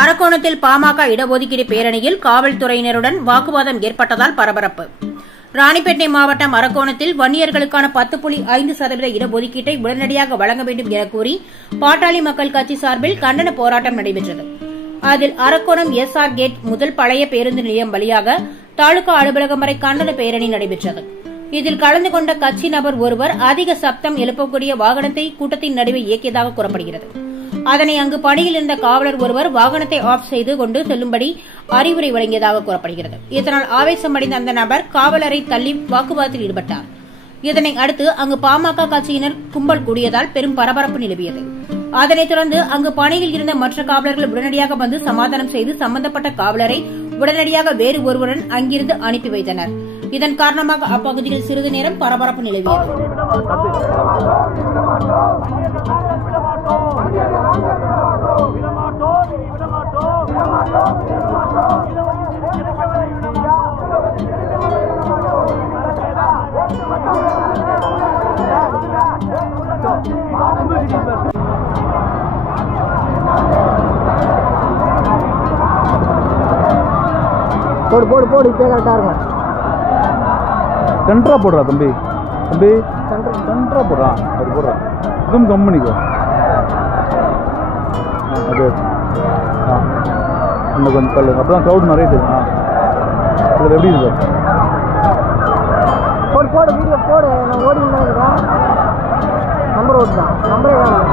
அரக்கோணத்தில் பாமக இடஒதுக்கீடு பேரணியில் காவல்துறையினருடன் வாக்குவாதம் ஏற்பட்டதால் பரபரப்பு. ராணிப்பேட்டை மாவட்டம் அரக்கோணத்தில் வன்னியர்களுக்கான 10.5% இடஒதுக்கீட்டை உடனடியாக வழங்க வேண்டும் என கூறி பாட்டாளி மக்கள் கட்சி சார்பில் கண்டன போராட்டம் நடைபெற்றது. அதில் அரக்கோணம் எஸ்ஆர் கேட் முதல் பழைய பேருந்து நிலையம் வழியாக தாலுகா அலுவலகம் வரை கண்டன பேரணி நடைபெற்றது. இதில் கலந்து கொண்ட கட்சி நபர் ஒருவர் அதிக சப்தம் எழுப்பக்கூடிய வாகனத்தை கூட்டத்தின் நடுவே இயக்கியதாக கூறப்படுகிறது. அதனை அங்கு பணியில் இருந்த காவலர் ஒருவர் வாகனத்தை ஆஃப் செய்து கொண்டு செல்லும்படி அறிவுரை வழங்கியதாக கூறப்படுகிறது. இதனால் ஆவேசமடைந்த அந்த நபர் காவலரை தள்ளி வாக்குவாதத்தில் ஈடுபட்டார். இதனை அடுத்து அங்கு பாமக கட்சியினர் கும்பல் கூடியதால் பெரும் பரபரப்பு நிலவியது. அதனைத் தொடர்ந்து அங்கு பணியில் இருந்த மற்ற காவலர்கள் உடனடியாக வந்து சமாதானம் செய்து சம்பந்தப்பட்ட காவலரை உடனடியாக வேறு ஒருவருடன் அங்கிருந்து அனுப்பி வைத்தனர். இதன் காரணமாக அப்பகுதியில் சிறிது நேரம் பரபரப்பு நிலவியது. போடு இப்போ கரெக்டாக இருக்கும். சென்டரா போடுறா தம்பி சென்டரா போடுறா அது போடுறா இதுவும் கம்பெனிக்கோ அது அந்த கொஞ்சம் கல் அப்போ தான் க்ரௌட் நிறைய தெரியும். இதில் எப்படி இருக்கு போடு வீடியோ போடு. நான் ஓடி நம்பர் ஓட்டு தான் நம்பரே வேணும்.